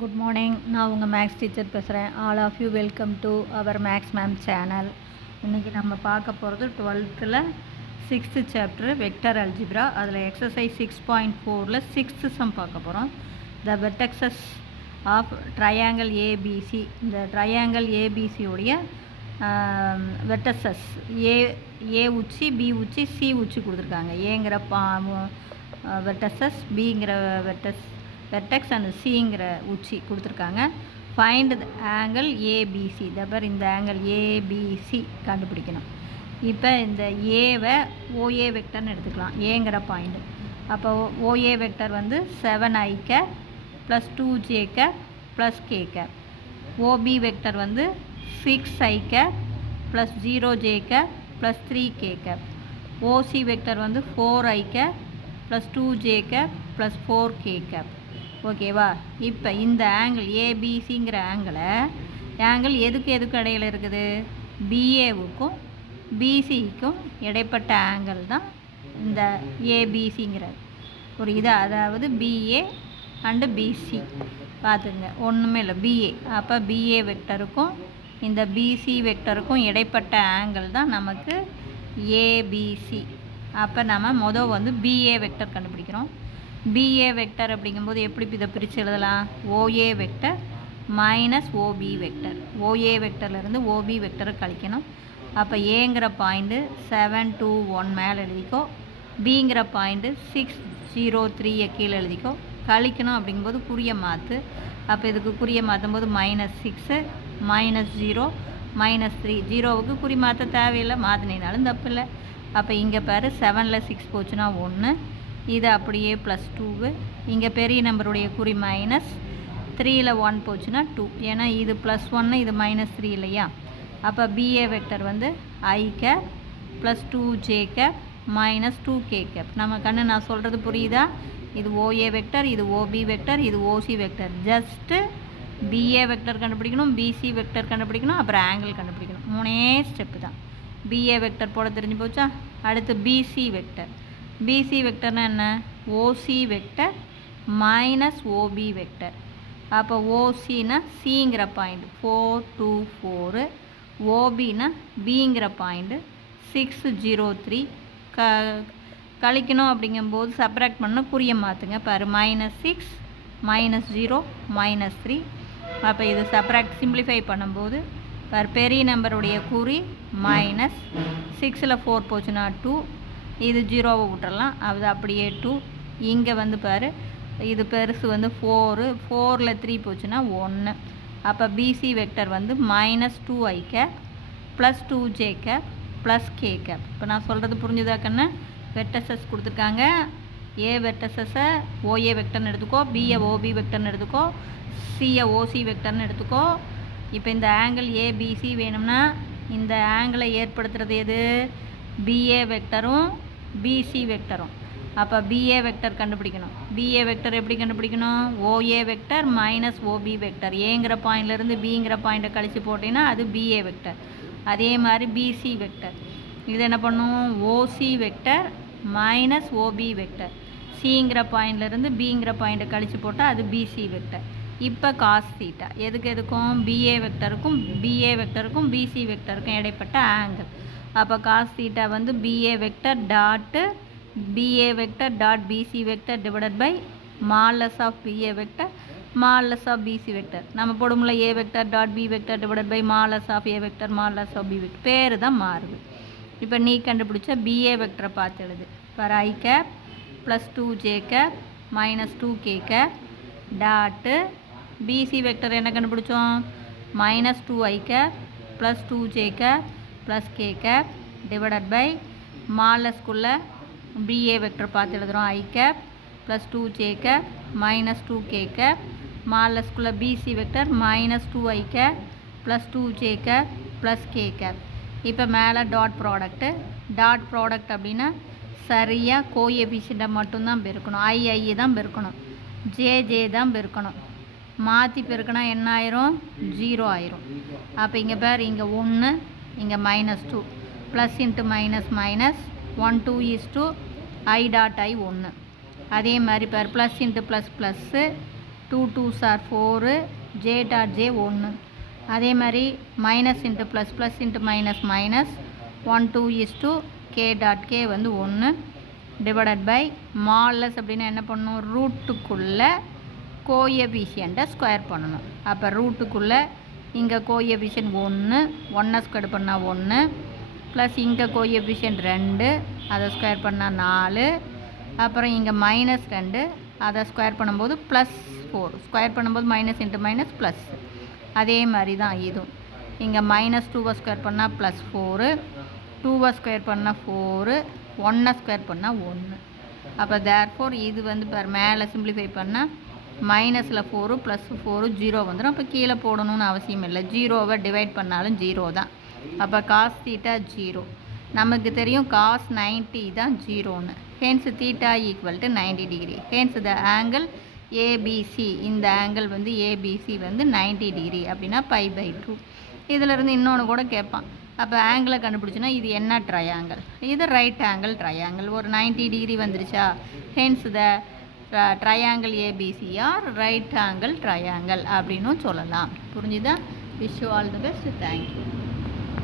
Good morning. நான் உங்கள் maths teacher பேசுகிறேன். All of you welcome to our maths ma'am channel. இன்றைக்கி நம்ம பார்க்க போகிறது 12th 6th chapter vector algebra. அதில் எக்ஸசைஸ் 6.4 6th சம் பார்க்க போகிறோம். The vertices of triangle ABC. இந்த ட்ரையாங்கிள் ஏபிசியோடைய வெர்டெக்ஸஸ் ஏ உச்சி, பி உச்சி, சி உச்சி கொடுத்துருக்காங்க. ஏங்கிற வெர்டெக்ஸஸ், பிங்கிற வெர்டெக்ஸ் அண்ட் சிங்கிற உச்சி கொடுத்துருக்காங்க. Find the angle ABC. தப்பர் இந்த ஆங்கிள் ஏபிசி கண்டுபிடிக்கணும். இப்போ இந்த ஏவை ஓஏ வெக்டர்னு எடுத்துக்கலாம். ஏங்கிற பாயிண்ட். அப்போ ஓஏ வெக்டர் வந்து 7i cap plus 2j cap plus k cap. OB vector வந்து 6i cap plus 0j cap plus 3k cap. OC vector வந்து 4i cap plus 2j cap plus 4k cap. ஓகேவா? இப்போ இந்த angle ஏபிசிங்கிற angle எதுக்கு இடையில் இருக்குது? பிஏவுக்கும் பிசிக்கும் இடைப்பட்ட ஆங்கிள் தான் இந்த ஏபிசிங்கிற ஒரு இது. அதாவது பிஏ அண்டு பிசி பார்த்துங்க. ஒன்றுமே இல்லை, பிஏ. அப்போ பிஏ வெக்டருக்கும் இந்த பிசி வெக்டருக்கும் இடைப்பட்ட ஆங்கிள் தான் நமக்கு ஏபிசி. அப்போ நம்ம வந்து பிஏ வெக்டர் கண்டுபிடிக்கிறோம். பிஏ வெக்டர் அப்படிங்கும்போது எப்படி இதை பிரித்து எழுதலாம்? OA vector minus OB vector. OA வெக்டர்லேருந்து ஓபி வெக்டரை கழிக்கணும். அப்போ ஏங்கிற பாயிண்ட்டு 7 2 1 மேலே எழுதிக்கோ. பிங்கிற பாயிண்ட்டு 6 0 3 கீழே எழுதிக்கோ. கழிக்கணும் அப்படிங்கும்போது குறிய மாற்று. அப்போ இதுக்கு குறிய மாற்றும் போது -6 -0 -3. 0வுக்கு குறி மாற்ற தேவையில்லை, மாற்றினாலும் தப்பு இல்லை. அப்போ இங்கே பாரு, 7ல் 6 போச்சுன்னா 1, இது அப்படியே +2. இங்கே பெரிய நம்பருடைய குறி -3ல் 1 போச்சுன்னா 2. ஏன்னா இது +1, இது -3 இல்லையா? அப்போ பிஏ வெக்டர் வந்து i cap plus 2j cap minus 2k cap. நம்ம நான் சொல்கிறது புரியுதா? இது ஓஏ வெக்டர், இது ஓபி வெக்டர், இது OC vector. Just BA vector கண்டுபிடிக்கணும், பிசி வெக்டர் கண்டுபிடிக்கணும், அப்புறம் ஆங்கிள் கண்டுபிடிக்கணும். 3 ஸ்டெப்பு தான். பிஏ வெக்டர் போட தெரிஞ்சு போச்சா? அடுத்து பிசி வெக்டர். பிசி வெக்டர்னா என்ன? ஓசி வெக்டர் மைனஸ் ஓபி வெக்டர். அப்போ ஓசினா சிங்கிற பாயிண்ட் 4 2 4, ஓபினா பிங்கிற பாயிண்ட்டு 6 0 3. கழிக்கணும் அப்படிங்கும்போது சப்ராக்ட் பண்ண குறிய மாற்றுங்க. பாரு, -6 -0 -3. அப்போ இது சப்ராக்ட் சிம்பிளிஃபை பண்ணும்போது பாரு, பெரிய நம்பருடைய குறி -6ல் 4 போச்சுன்னா 2, இது 0வை விட்டுறலாம், அது அப்படியே 2. இங்கே வந்து பாரு, இது பெருசு வந்து 4, 4ல் 3 போச்சுன்னா 1. அப்போ பிசி வெக்டர் வந்து -2i cap plus 2j cap plus k cap. இப்போ நான் சொல்கிறது புரிஞ்சுதாக்கன்னு? வெர்டெக்ஸஸ் கொடுத்துருக்காங்க. ஏ வெர்டெக்ஸஸை ஓஏ வெக்டர்னு எடுத்துக்கோ, பிஏ ஓபி வெக்டர்னு எடுத்துக்கோ, சிஏ ஓசி வெக்டர்னு எடுத்துக்கோ. இப்போ இந்த ஆங்கிள் ஏபிசி வேணும்னா இந்த ஆங்கிளை ஏற்படுத்துகிறது எது? பிஏ வெக்டரும் பிசி வெக்டரும். அப்போ பிஏ வெக்டர் கண்டுபிடிக்கணும். பிஏ வெக்டர் எப்படி கண்டுபிடிக்கணும்? OA vector minus OB vector. ஏங்கிற பாயிண்ட்லேருந்து பிங்கிற பாயிண்ட்டை கழித்து போட்டிங்கன்னா அது பிஏ வெக்டர். அதே மாதிரி பிசி வெக்டர் இது என்ன பண்ணும்? OC vector minus OB vector. சிங்கிற பாயிண்ட்லேருந்து பிங்கிற பாயிண்ட்டை கழித்து போட்டால் அது பிசி வெக்டர். இப்போ காஸ் தீட்டா எதுக்கும்? பிஏ வெக்டருக்கும் பிசி வெக்டருக்கும் இடைப்பட்ட ஆங்கிள். அப்போ காஸ் தீட்டா வந்து BA vector dot BC vector divided by modulus of BA vector modulus of BC vector. நம்ம போடும்ல A vector dot B vector divided by modulus of A vector modulus of B vector. பேர் தான் மாறுது. இப்போ நீ கண்டுபிடிச்ச BA வெக்டரை பார்த்து எழுது. For i cap plus 2j cap minus 2k cap dot BC vector என்ன கண்டுபிடிச்சோம்? -2i cap plus 2j cap plus k cap divided by மாலஸ்குள்ளே பிஏ வெக்டர் பார்த்து எழுதுகிறோம். i cap plus 2j cap minus 2k cap மாலஸ்குள்ளே BC vector -2i cap plus 2j cap plus k cap. இப்போ மேலே dot product அப்படின்னா சரியாக கோஎஃபிஷியண்ட்டை மட்டும்தான் பெருக்கணும். ஐ தான் பெருக்கணும், ஜே தான் பெருக்கணும். மாற்றி பெருக்கினா என்ன ஆயிரும்? 0 ஆயிரும். அப்போ இங்கே பேர், இங்கே 1, இங்கே -2, plus into minus 1 2 is 2, i dot i 1. அதே மாதிரி பேர் plus into plus plus 2 2s are 4, j dot j 1. அதே மாதிரி minus into plus plus into minus minus 1 2 is to k dot k வந்து 1 டிவைடட் பை மால்லஸ் அப்படின்னா என்ன பண்ணணும், ரூட்டுக்குள்ளே கோஎஃபிஷியண்ட்டை ஸ்கொயர் பண்ணணும். அப்போ ரூட்டுக்குள்ளே இங்கே கோஎஃபிஷியன்ட் 1 ஸ்கொயர் பண்ணால் 1 ப்ளஸ் இங்கே கோஎஃபிஷியன்ட் 2 அதை ஸ்கொயர் பண்ணால் 4, அப்புறம் இங்கே மைனஸ் 2 அதை ஸ்கொயர் பண்ணும்போது ப்ளஸ் 4, ஸ்கொயர் பண்ணும்போது மைனஸ் இன்ட்டு மைனஸ் ப்ளஸ். அதே மாதிரி தான் இதுவும் இங்கே மைனஸ் 2 ஸ்கொயர் பண்ணால் ப்ளஸ் 4, 2 ஸ்கொயர் பண்ணால் 4, 1 ஸ்கொயர் பண்ணால் 1. அப்போ தேர்ஃபோர் இது வந்து மேலே சிம்பிளிஃபை பண்ணால் மைனஸில் 4 ப்ளஸ் 4 0 வந்துடும். அப்போ கீழே போடணும்னு அவசியம் இல்லை, 0வை டிவைட் பண்ணாலும் 0 தான். அப்போ காஸ் தீட்டா 0. நமக்கு தெரியும் காஸ் 90 தான் 0ன்னு. Hence theta equal to 90 degree. Hence the angle ABC, இந்த ஆங்கிள் வந்து ஏபிசி வந்து 90 டிகிரி அப்படின்னா π/2. இதிலிருந்து இன்னொன்று கூட கேட்பான், அப்போ ஆங்கிளை கண்டுபிடிச்சின்னா இது என்ன ட்ரையாங்கிள், இது ரைட் ஆங்கிள் ட்ரையாங்கிள். ஒரு 90 டிகிரி வந்துருச்சா, hence the triangle ABC are right angle triangle அப்படின்னும் சொல்லலாம். புரிஞ்சுதா? Wish you all the best. Thank you.